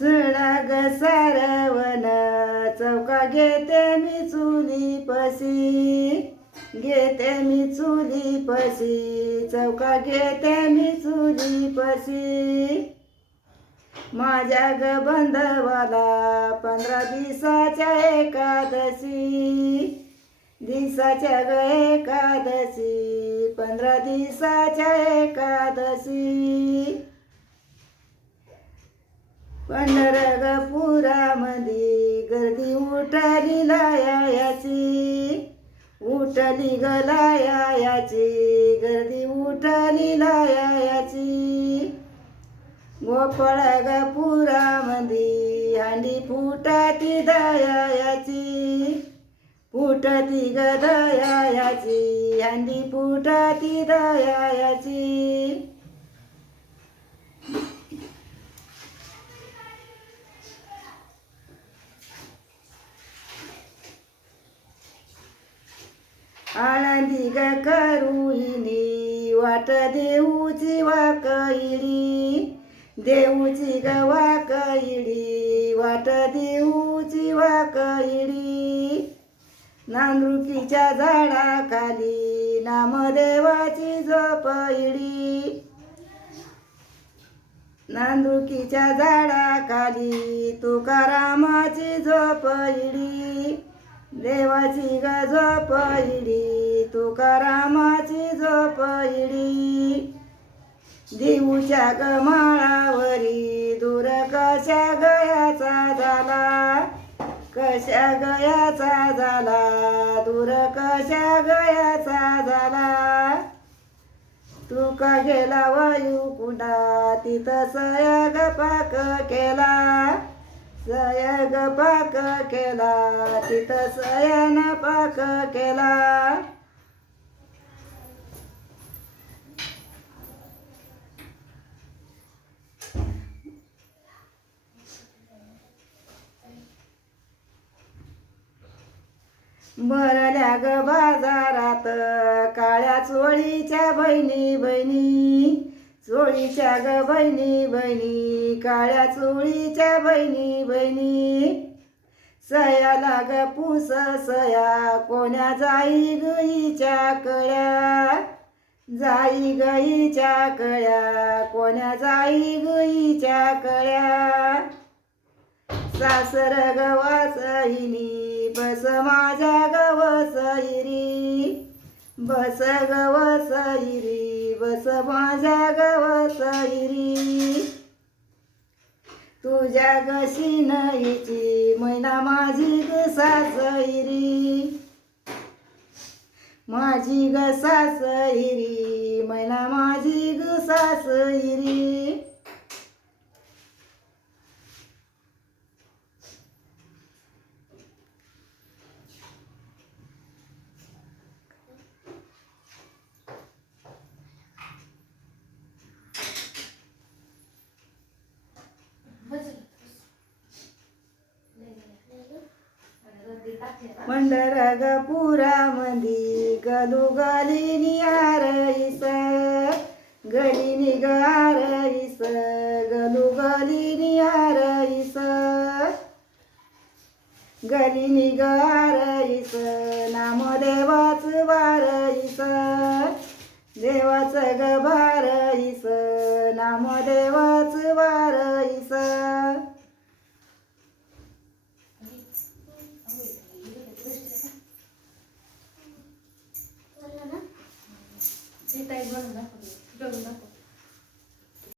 सडा ग सारवण चौका घेते मी चुली पशी. घेते मी चुली पशी. चौका घेते मी चुली पशी. माझ्या ग बंधवाला पंधरा दिवसाच्या एकादशी. दिवसाच्या ग एकादशी पंधरा दिवसाच्या एकादशी. पंढरगपुरामध्ये गर्दी उठली लायाची उठली गलायाची गर्दी उठली लायाची गोपाळगपुरामध्ये हांडी फुटाती दयायाची फुटती ग हांडी फुटाती दयायाची आनंदी ग करुहिनी वाट देऊची वाकईडी देऊची ग वाकईडी वाट देऊची वाकईडी नांदुकीच्या झाडाखाली नामदेवाची झोपईडी नांदुकीच्या झाडाखाली तुकारामाची झोपईडी देवाची ग झोपईडी तुकारामाची झोपईडी देऊच्या गमाळावरी दूर कशा गयाचा झाला? कशा गयाचा झाला? दूर कशा गयाचा झाला? तुका गेला वायू कुणा तिथं सयग पाक केला. सयग पाक केला. तिथं सयान पाक केला. भरल्या ग बाजारात. काळ्या चोळीच्या बहिणी बहिणी. चोळीच्या ग बहिणी बहिणी. काळ्या चोळीच्या बहिणी बहिणी. सया लाग पुस सया. कोण्या जाई गईच्या कळ्या? जाई गईच्या कळ्या. कोण्या जाई गईच्या कळ्या? सासर गवासहिनी बस माझ्या बस गवसहिरी बस माझ्या गवसहिरी तुझ्या गशी नईची मैना माझी ग सासहिरी माझी ग सासहिरी मैना माझी ग सासहिरी पंढरगपुरामंदी गलू गलीनी आरईस गलीनी गारईस गलू गलिनी आरईस गलीनी गारईस नामदेवाच वारईस देवाच ग बारईस नामदेवाच वारईस. वार Né?